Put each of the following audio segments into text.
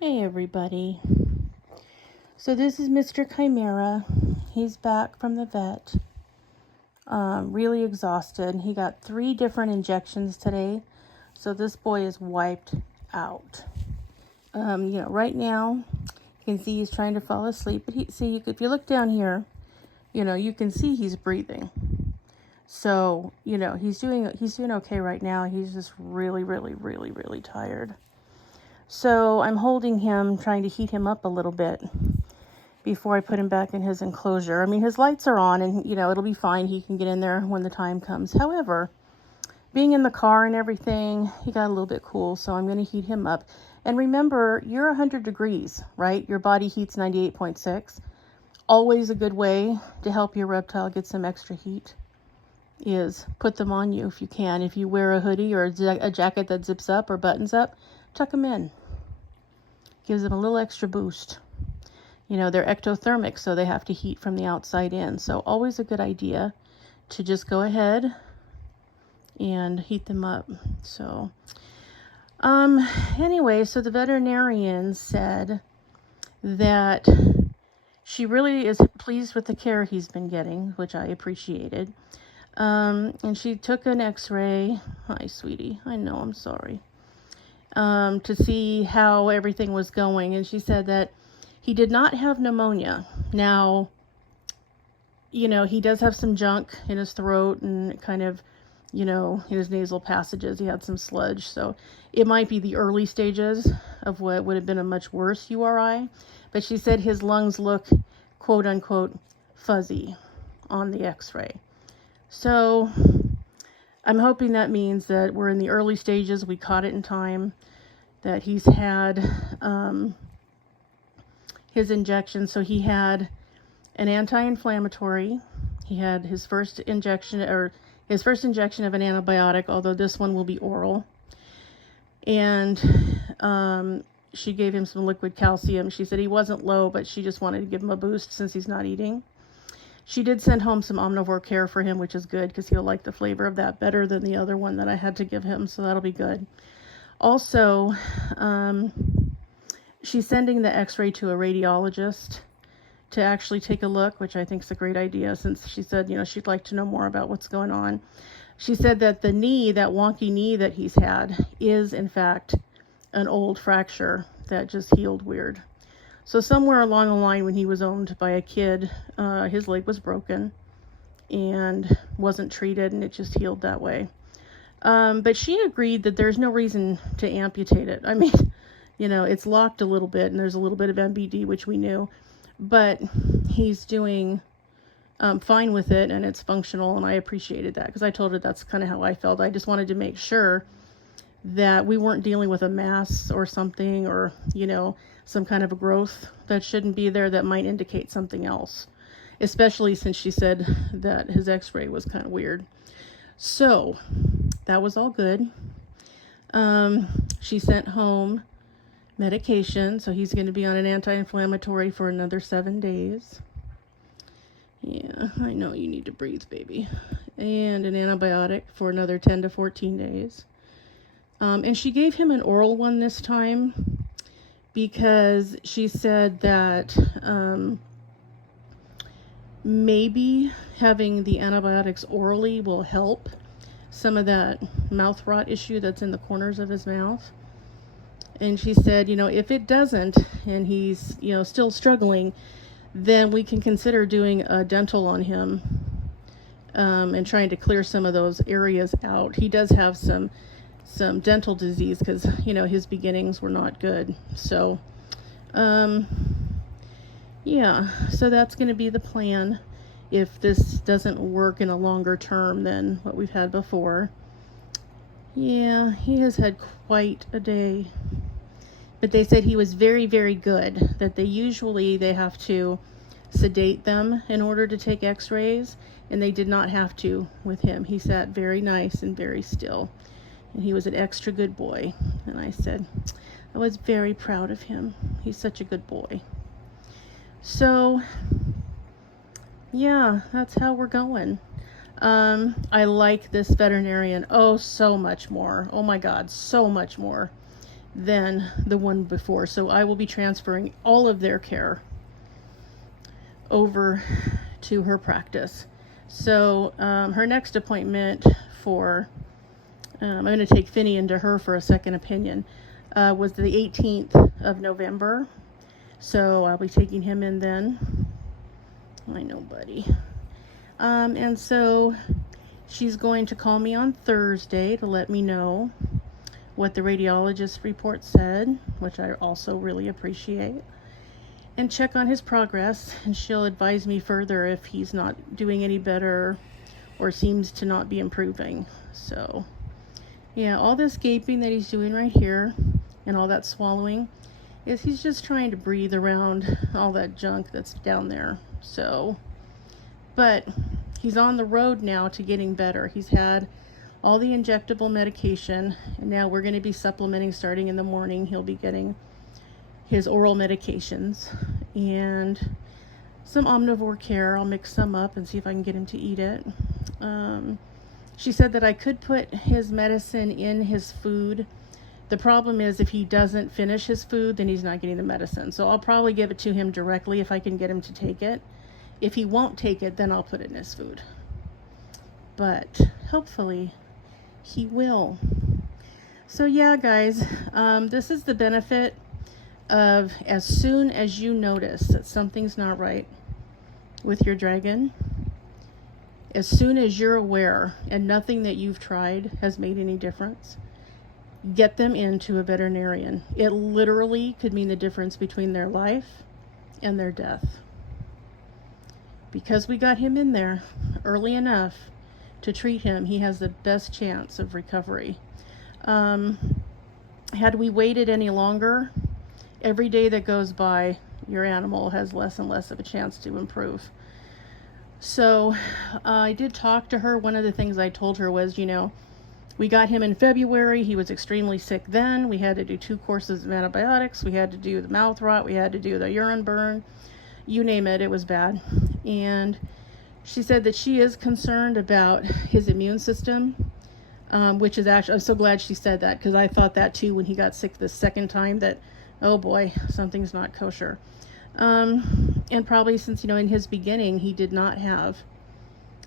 Hey everybody. So this is Mr. Chimera. He's back from the vet. Really exhausted. He got 3 different injections today. So this boy is wiped out. Right now you can see he's trying to fall asleep. But if you look down here, you can see he's breathing. So, he's doing okay right now. He's just really, really, really, really tired. So I'm holding him, trying to heat him up a little bit before I put him back in his enclosure. I mean, his lights are on and, it'll be fine. He can get in there when the time comes. However, being in the car and everything, he got a little bit cool, so I'm going to heat him up. And remember, you're 100 degrees, right? Your body heat's 98.6. Always a good way to help your reptile get some extra heat is put them on you if you can. If you wear a hoodie or a jacket that zips up or buttons up, tuck them in. Gives them a little extra boost. They're ectothermic, so they have to heat from the outside in. So always a good idea to just go ahead and heat them up. So, anyway, so the veterinarian said that she really is pleased with the care he's been getting, which I appreciated. And she took an x-ray. Hi, sweetie. I know, I'm sorry. To see how everything was going. And she said that he did not have pneumonia. Now, he does have some junk in his throat and kind of, in his nasal passages. He had some sludge. So it might be the early stages of what would have been a much worse URI. But she said his lungs look, quote unquote, fuzzy on the x-ray. So I'm hoping that means that we're in the early stages. We caught it in time, that he's had his injection. So he had an anti-inflammatory. He had his first injection of an antibiotic, although this one will be oral. And she gave him some liquid calcium. She said he wasn't low, but she just wanted to give him a boost since he's not eating. She did send home some omnivore care for him, which is good because he'll like the flavor of that better than the other one that I had to give him. So that'll be good. Also, she's sending the x-ray to a radiologist to actually take a look, which I think is a great idea since she said, she'd like to know more about what's going on. She said that the knee, that wonky knee that he's had, is in fact an old fracture that just healed weird. So somewhere along the line when he was owned by a kid, his leg was broken and wasn't treated, and it just healed that way. But she agreed that there's no reason to amputate it. I mean, it's locked a little bit and there's a little bit of MBD, which we knew, but he's doing fine with it and it's functional, and I appreciated that because I told her that's kind of how I felt. I just wanted to make sure that we weren't dealing with a mass or something, or, some kind of a growth that shouldn't be there that might indicate something else, especially since she said that his x-ray was kind of weird. So that was all good. She sent home medication, so he's going to be on an anti-inflammatory for another 7 days. Yeah, I know you need to breathe, baby. And an antibiotic for another 10 to 14 days. And she gave him an oral one this time because she said that maybe having the antibiotics orally will help some of that mouth rot issue that's in the corners of his mouth. And she said, if it doesn't and he's, still struggling, then we can consider doing a dental on him and trying to clear some of those areas out. He does have some dental disease because, his beginnings were not good. So, yeah, so that's going to be the plan if this doesn't work in a longer term than what we've had before. Yeah, he has had quite a day. But they said he was very, very good, that they have to sedate them in order to take x-rays, and they did not have to with him. He sat very nice and very still, and he was an extra good boy. And I said, I was very proud of him. He's such a good boy. So, yeah, that's how we're going. I like this veterinarian so much more. Oh my God, so much more than the one before. So I will be transferring all of their care over to her practice. So her next appointment for, I'm going to take Finney into her for a second opinion, was the 18th of November. So I'll be taking him in then. I know, buddy. And so she's going to call me on Thursday to let me know what the radiologist report said, which I also really appreciate, and check on his progress, and she'll advise me further if he's not doing any better or seems to not be improving. So yeah, all this gaping that he's doing right here and all that swallowing is he's just trying to breathe around all that junk that's down there. So, but he's on the road now to getting better. He's had all the injectable medication, and now we're going to be supplementing starting in the morning. He'll be getting his oral medications and some omnivore care. I'll mix some up and see if I can get him to eat it. She said that I could put his medicine in his food. The problem is if he doesn't finish his food, then he's not getting the medicine. So I'll probably give it to him directly if I can get him to take it. If he won't take it, then I'll put it in his food. But hopefully he will. So yeah, guys, this is the benefit of as soon as you notice that something's not right with your dragon, as soon as you're aware and nothing that you've tried has made any difference, get them into a veterinarian. It literally could mean the difference between their life and their death. Because we got him in there early enough to treat him, he has the best chance of recovery. Had we waited any longer, every day that goes by, your animal has less and less of a chance to improve. So I did talk to her. One of the things I told her was, you know, we got him in February. He was extremely sick then. We had to do 2 courses of antibiotics. We had to do the mouth rot. We had to do the urine burn. You name it, it was bad. And she said that she is concerned about his immune system, which is actually, I'm so glad she said that, because I thought that too when he got sick the second time, that, oh boy, something's not kosher. And probably since, you know, in his beginning, he did not have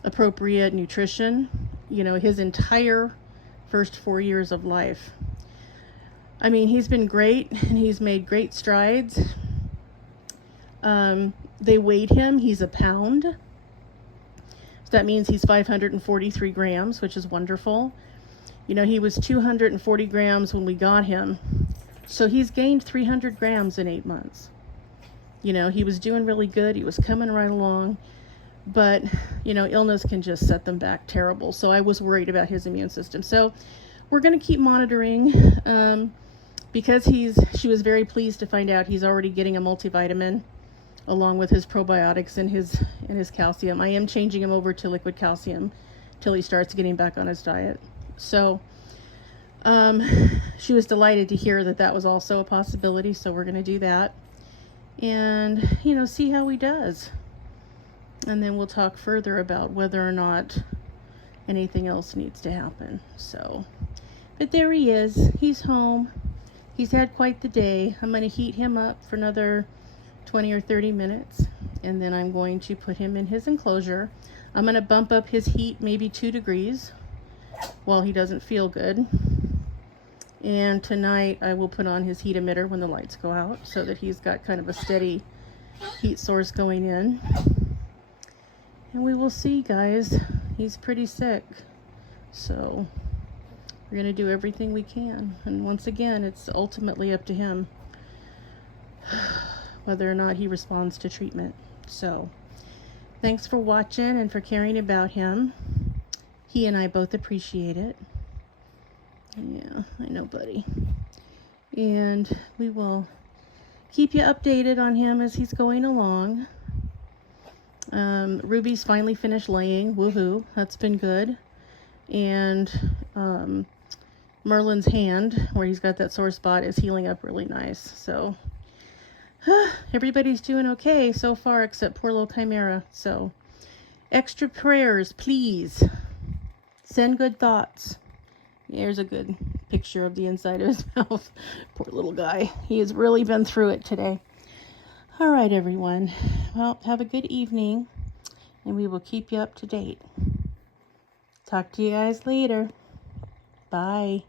appropriate nutrition, you know, his entire first 4 years of life. I mean, he's been great and he's made great strides. They weighed him, he's a pound. So that means he's 543 grams, which is wonderful. You know, he was 240 grams when we got him. So he's gained 300 grams in 8 months. You know, he was doing really good. He was coming right along. But, you know, illness can just set them back terrible. So I was worried about his immune system. So we're going to keep monitoring. Because she was very pleased to find out he's already getting a multivitamin along with his probiotics and his calcium. I am changing him over to liquid calcium till he starts getting back on his diet. So she was delighted to hear that that was also a possibility. So we're going to do that and, you know, see how he does. And then we'll talk further about whether or not anything else needs to happen. So, but there he is. He's home. He's had quite the day. I'm going to heat him up for another 20 or 30 minutes. And then I'm going to put him in his enclosure. I'm going to bump up his heat maybe 2 degrees while he doesn't feel good. And tonight I will put on his heat emitter when the lights go out so that he's got kind of a steady heat source going in. And we will see, guys. He's pretty sick. So we're going to do everything we can. And once again, it's ultimately up to him whether or not he responds to treatment. So thanks for watching and for caring about him. He and I both appreciate it. Yeah, I know, buddy. And we will keep you updated on him as he's going along. Ruby's finally finished laying. Woohoo. That's been good. And Merlin's hand, where he's got that sore spot, is healing up really nice. So everybody's doing okay so far except poor little Chimera. So extra prayers, please. Send good thoughts. Here's a good picture of the inside of his mouth. Poor little guy. He has really been through it today. All right, everyone. Well, have a good evening, and we will keep you up to date. Talk to you guys later. Bye.